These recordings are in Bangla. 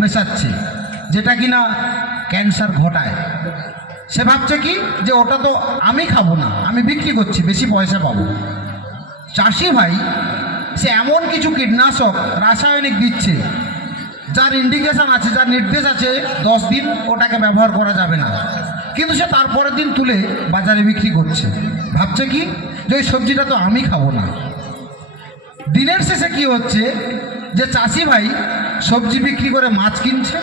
মেশাচ্ছে, যেটা কিনা ক্যান্সার ঘটায়। সে ভাবছে কি যে ওটা তো আমি খাবো না, আমি বিক্রি করছি, বেশি পয়সা পাবো। চাষি ভাই সে এমন কিছু কীটনাশক রাসায়নিক দিচ্ছে যার ইন্ডিকেশন আছে, যার নির্দেশ আছে 10 দিন ওটাকে ব্যবহার করা যাবে না, কিন্তু সে তারপরের দিন তুলে বাজারে বিক্রি করছে। ভাবছে কি যে ওই সবজিটা তো আমি খাবো না। দিনের শেষে কি হচ্ছে যে চাষি ভাই সবজি বিক্রি করে মাছ কিনছে,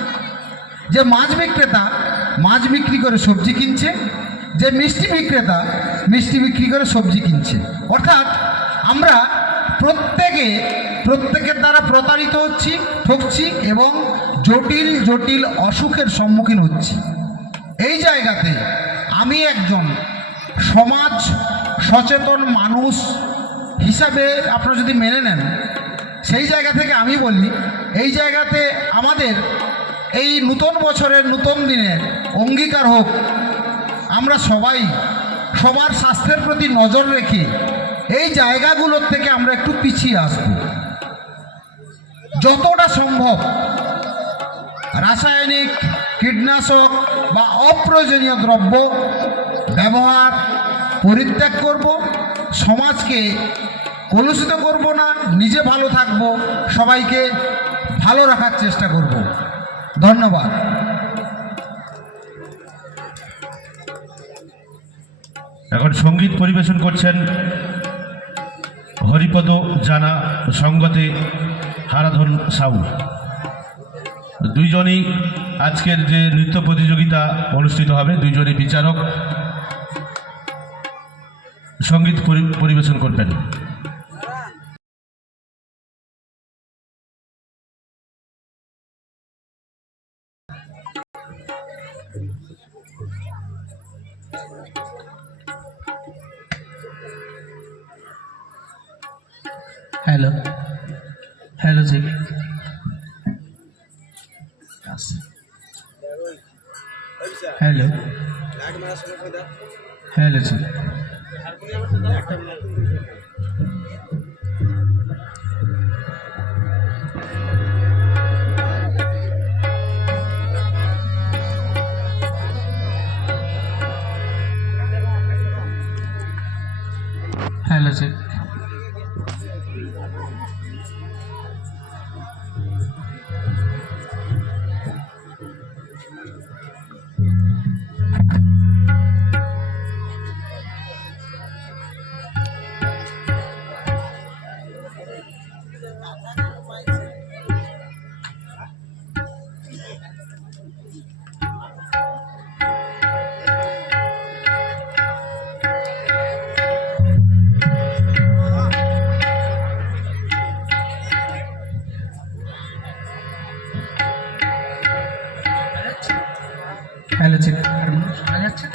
যে মাছ বিক্রেতা মাছ বিক্রি করে সবজি কিনছে, যে মিষ্টি বিক্রেতা মিষ্টি বিক্রি করে সবজি কিনছে। অর্থাৎ আমরা প্রত্যেকের দ্বারা প্রতারিত হচ্ছি, ঠকছি এবং জটিল জটিল অসুখের সম্মুখীন হচ্ছি। এই জায়গাতে আমি একজন সমাজ সচেতন মানুষ হিসাবে আপনারা যদি মেনে নেন, সেই জায়গা থেকে আমি বলি, এই জায়গাতে আমাদের এই নূতন বছরের নূতন দিনের অঙ্গীকার হোক আমরা সবাই সবার স্বাস্থ্যের প্রতি নজর রেখে এই জায়গাগুলোর থেকে আমরা একটু পিছিয়ে আসব। যতটা সম্ভব রাসায়নিক কীটনাশক বা অপ্রয়োজনীয় দ্রব্য ব্যবহার পরিত্যাগ করব, সমাজকে কলুষিত করব না, নিজে ভালো থাকব, সবাইকে ভালো রাখার চেষ্টা করব। ধন্যবাদ। এখন সঙ্গীত পরিবেশন করছেন হরিপদ জানা সঙ্গতে হারাধন সাউ। দুইজনই আজকের যে নৃত্য প্রতিযোগিতা অনুষ্ঠিত হবে, দুইজনই বিচারক সঙ্গীত পরিবেশন করবেন। हेलो हेलो जी, हेलो हेलो जी, हेलो जी। हेलो जी, शोना যাচ্ছে?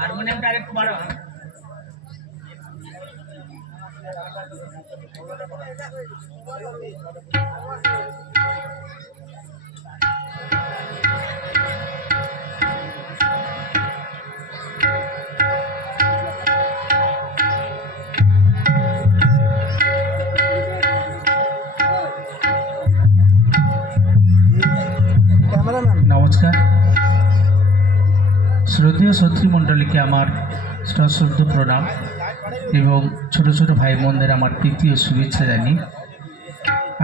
হারমোনিয়ামটা আরেকটু বাড়াও। नमस्कार श्रद्धेय छात्रीमंडली के आमार सश्रद्ध प्रणाम एवं छोटो छोटो भाई बोनदेर आमार प्रीति और शुभेच्छा जानिए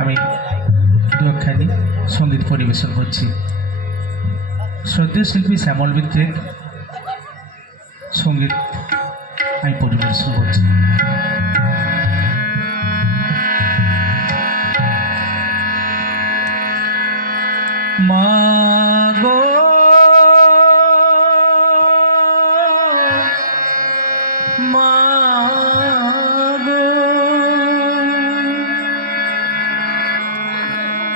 आमी दुखानी संगीत परिवेशन करছি। श्रद्धेय शिल्पी श्यामल मित्रेर संगीत आमी परिवेशन करছি। मागो मागो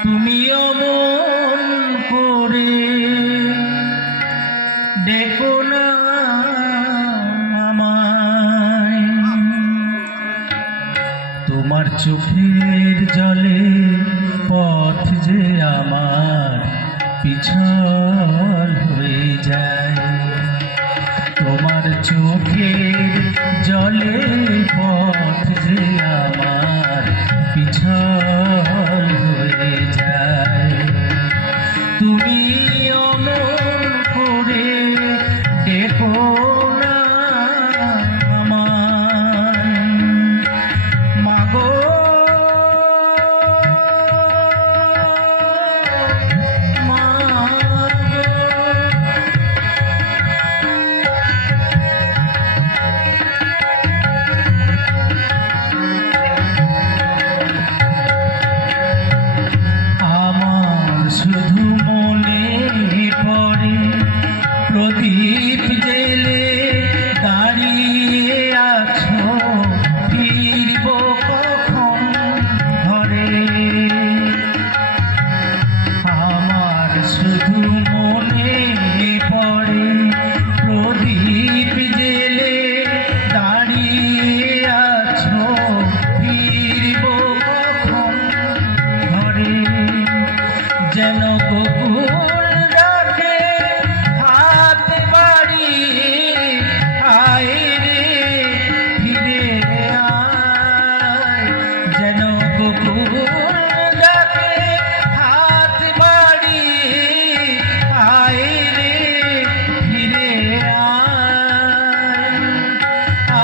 তুমি অমন করে ডেকো না আমায়, তোমার চোখের জলে পথ যে আমার পিছল হয়ে যায়, তোমার চোখের জলে পথ যে আমার পিছল হয়ে যেন কুকুর ডাকে হাত বাড়িয়ে আয় রে ফিরে আয়, যেন কুকুর ডাকে হাত বাড়িয়ে আয় রে ফিরে আয়,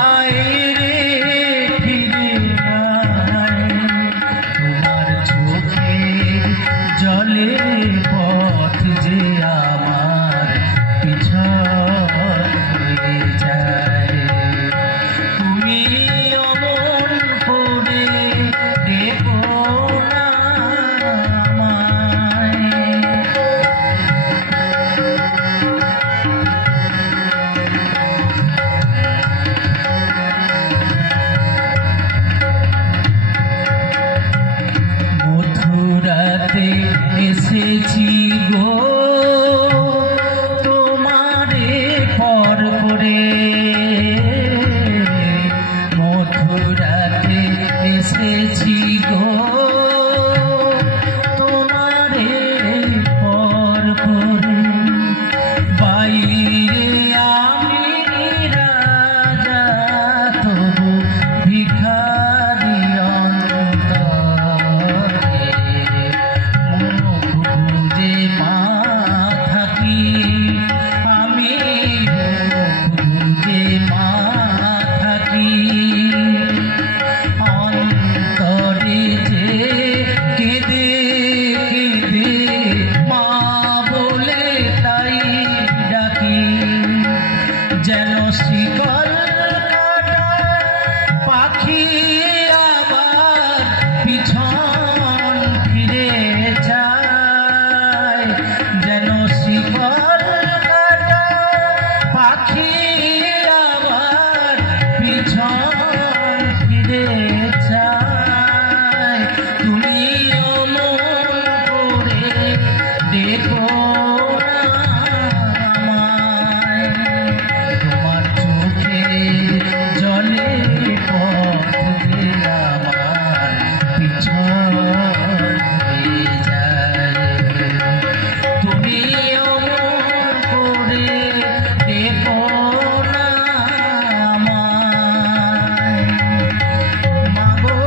আয় রে ফিরে আয়। তোমার চোখের জলে পথ যে আমার পিছন হয়ে যায়, তুমি অমন করে দেখো না আমায়। মথুরাতে এসেছি গো তোমারে পর করে, মথুরাতে এসেছি গো তোমারে পর করে, বাইরে আমি রাজা তবু ভিখারি অন্তরে, মুখ বুজে মা থাকি আমি, মুখ বুজে মা থাকি, অন্তরে যে কেঁদে কেঁদে মা বলে তাই ডাকি, যেন শিকল কাটা পাখি আবার পিছন ফিরে যায়, যেন শিকল কাটা পাখি আবার পিছন ফিরে যায়, তুমি অমন করে দেখো না আমায়। তোমার চোখে জলে পথ যে আমার পিছন হয়ে যায়, তুমি অমন করে দেখো না আমায়। মাগো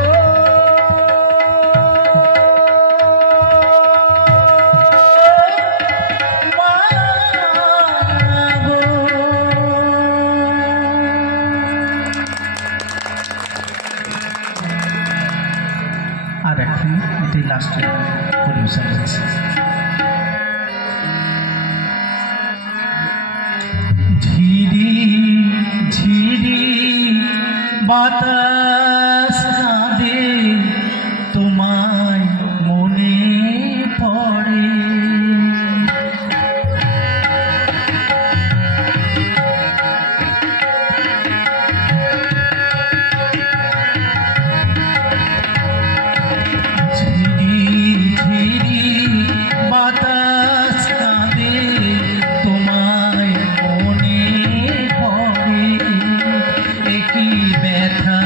আর এখন এটি লাস্টে পরিবেশন হচ্ছে। ঝিরি ঝিরি বাতাস কাঁদে তোমায় মনে পড়ে, ঝিরি ঝিরি বাতাস কাঁদে তোমায় মনে পড়ে, একই ব্যথা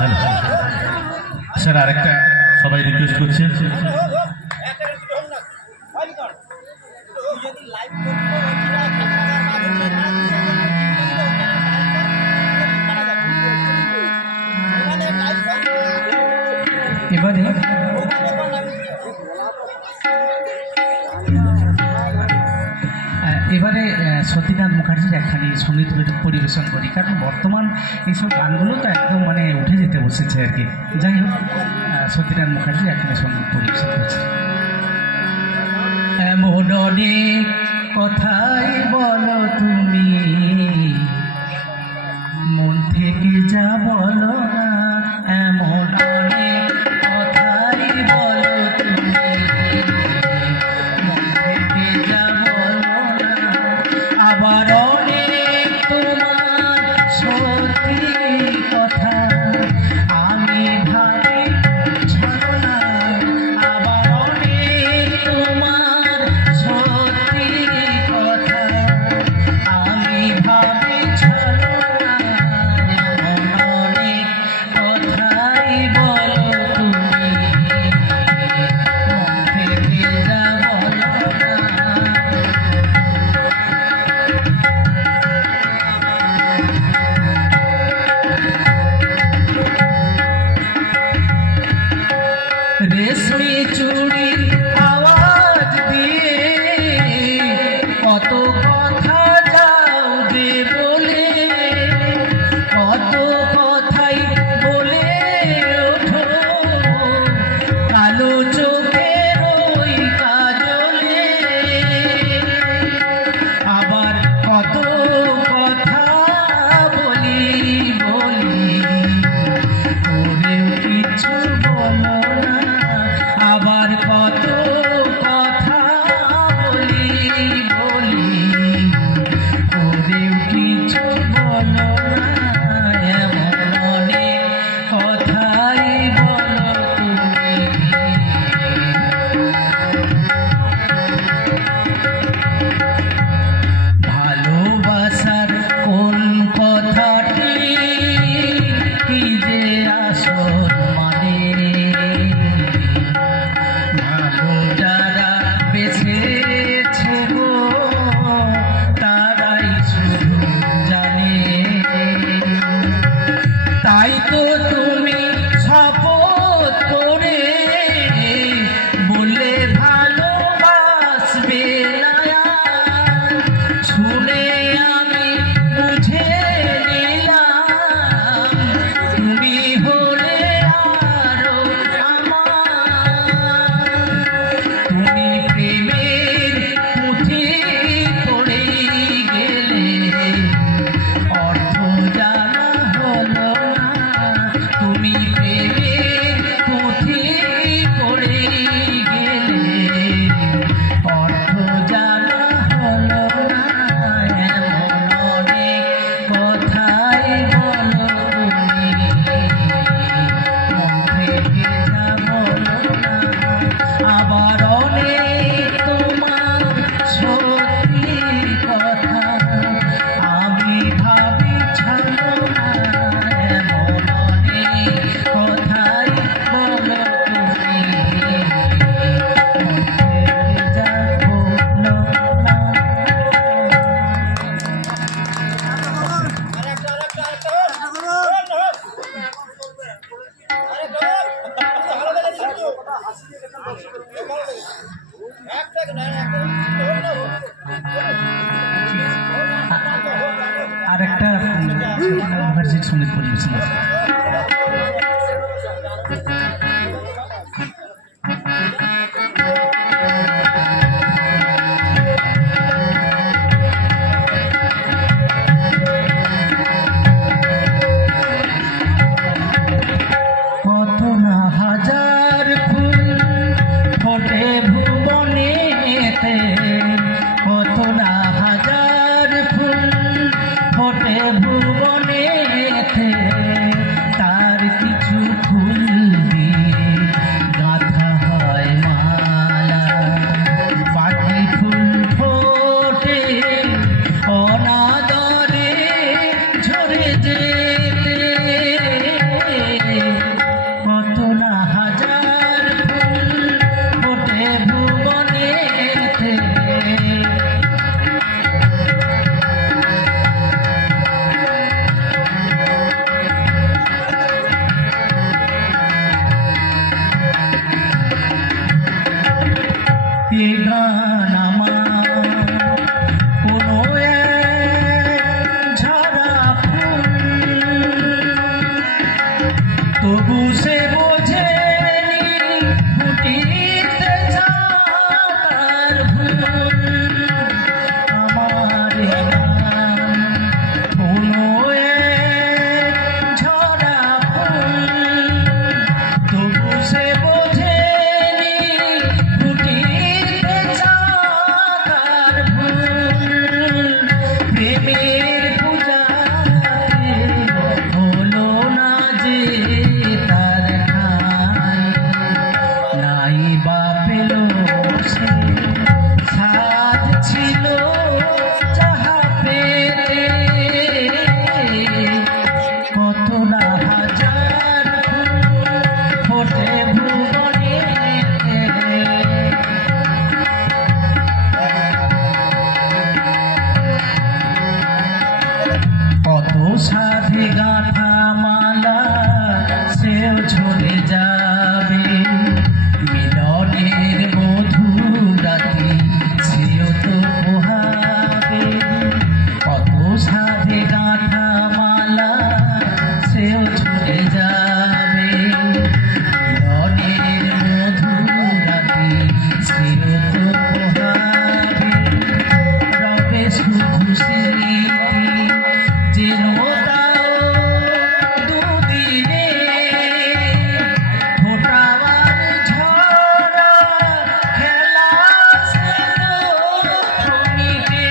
হ্যালো স্যার, আরেকটা সবাই রিকোয়েস্ট করছে। এবারে সতীনাথ মুখার্জির একখানি সঙ্গীত পরিবেশন করি, কারণ বর্তমান এইসব গানগুলো তো একদম মানে উঠে যেতে বসেছে আর কি। যাই হোক, সতীনাথ মুখার্জি একখানি সঙ্গীত পরিবেশন করছে। এমন অনেক কথাই বলো তুমি, মন থেকে যা বলো না, এমন অনেক কথাই বলো তুমি, মন থেকে যা বলো না, আবার অনেক তোমার সত্যি কথা আমি ভাবি ছাড়ো না, আবার অনেক তোমার সত্যি কথা আমি ভাবি ছাড়ো না, এমন অনেক কথাই বলো তুমি, মন থেকে যা বলো না। রেশমি চুড়ির আওয়াজ দিয়ে কত কথা যাও যে বলে, কত কথাই বলে ওঠো কালো চোখের ওই কাজলে, আবার কত কথা বলি ওরেও কিছু বলো না, আবার কত কথা বলি ওরেও কিছু বলো না, এমন অনেক কথাই বলো তুমি। ভালোবাসার কোন কথাটি কি যে আসল মানে, ভালো যারা বেছেছে গো তারাই শুধু জানে, তাই তো তুমি শপথ করে বলে ভালোবাসবে না, শুনে আমি বুঝে নিলাম তুমি হলে আরো আমার, তুমি প্রেমের পুঁথি পড়ে গেলে অর্থ জানা হলো না, তুমি প্রেমের পুঁথি পড়ে গেলে অর্থ জানা হলো না, এমন অনেক কথাই বলো তুমি, মন থেকে যা বলো না, আবার অনেক তোমার সত্যি কথা আমি ভাবি ছাড়ো না, এমন অনেক কথাই বলো তুমি, মন থেকে যা বলো না। আর একটা মুখার্জির সঙ্গীত পরিবেশন আছে। কত না হাজার ফুল ফোটে ভুবনেতে, কত না হাজার ফুল ফোটে ভুবনেতে, তবু সে বোঝেনি ফুটিতে যার ভুল আমার কোনো ঝরা ফুল তবু সে বোঝেনি ফুটিতে যার ভুল প্রেমের পূজাতে হলো না যে তার নাই বা পেল সে সাধ ছিল যাহা পেতে কত না হাজার ফোটে ভুবনে কত সাধে গাঁথা মালা সেও ঝরে যাবে মিলনের মধুরাতে সেও তো পোহাবে কত সাধে গাঁথা মালা সেও ঝরে যাবে মিলনের মধুরাতে সেও তো পোহাবে রবে শুধু স্মৃতি যেন তাও দুদিনে ফোটাবার ঝরা খেলা সে থমিকে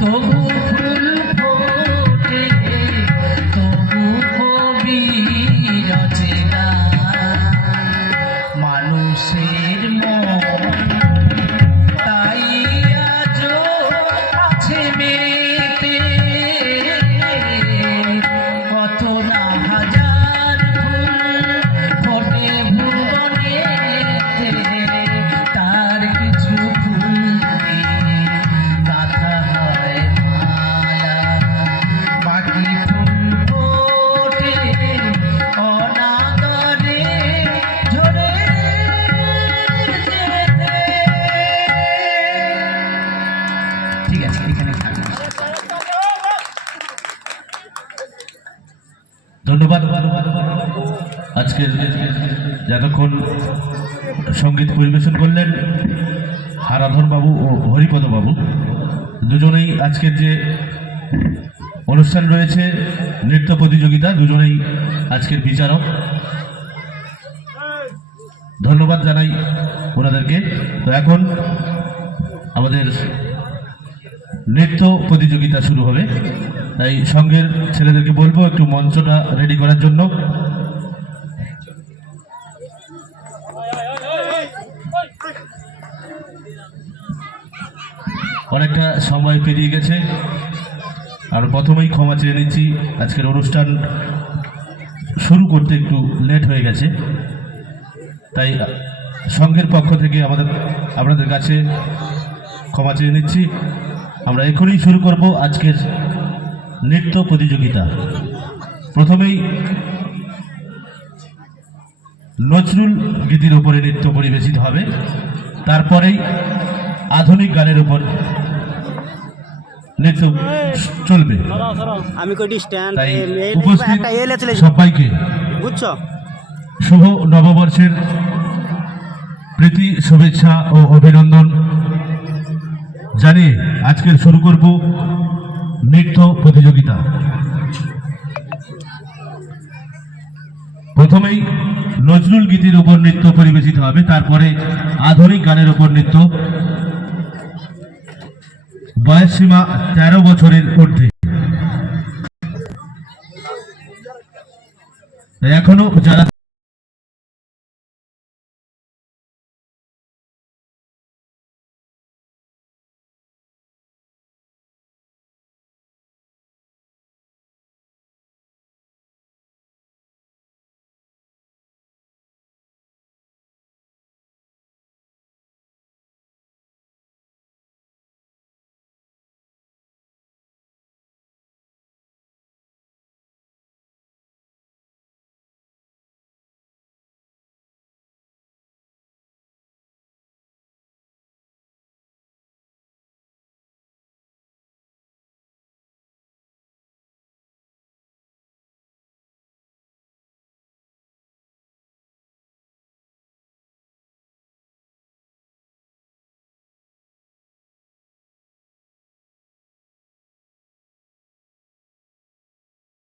তবু ফুল ফোটে তবু কবি রচনা মানুষের মন তাই আজও আছে মেতে কত না হাজার ফুল ফোটে ভুবনে তার কিছু ফুল গাঁথা হয় মালা বাকি ফুল ফোটে অনাদরে ঝরে যেতে ঠিক আছে এখানে থাকবে ধন্যবাদ। আজকের যতক্ষণ সঙ্গীত পরিবেশন করলেন হারাধন বাবু ও হরিপদ বাবু, দুজনেই আজকের যে অনুষ্ঠান রয়েছে নৃত্য প্রতিযোগিতা, দুজনেই আজকের বিচারক। ধন্যবাদ জানাই ওনাদেরকে। তো এখন আমাদের নৃত্য প্রতিযোগিতা শুরু হবে, তাই সঙ্গের ছেলেদেরকে বলবো একটু মঞ্চটা রেডি করার জন্য। অনেকটা সময় পেরিয়ে গেছে, আর প্রথমেই ক্ষমা চেয়ে নিচ্ছি, আজকের অনুষ্ঠান শুরু করতে একটু লেট হয়ে গেছে, তাই সঙ্গের পক্ষ থেকে আপনাদের কাছে ক্ষমা চেয়ে নিচ্ছি। আমরা এখনই শুরু করব আজকের নৃত্য প্রতিযোগিতা। প্রথমেই নজরুল গীতির উপরে নৃত্য পরিবেশিত হবে, তারপরেই আধুনিক গানের উপর নৃত্য চলবে। আমি কটি স্ট্যান্ড তাই একটা এল আছে সবাইকে বুঝছো শুভ নববর্ষের প্রীতি শুভেচ্ছা ও অভিনন্দন জানিয়ে আজকের শুরু করব নৃত্য প্রতিযোগিতা। প্রথমেই নজরুল গীতির উপর নৃত্য পরিবেশিত হবে, তারপরে আধুনিক গানের উপর নৃত্য। বয়স সীমা 13 বছরের ঊর্ধ্বে। এখনো যারা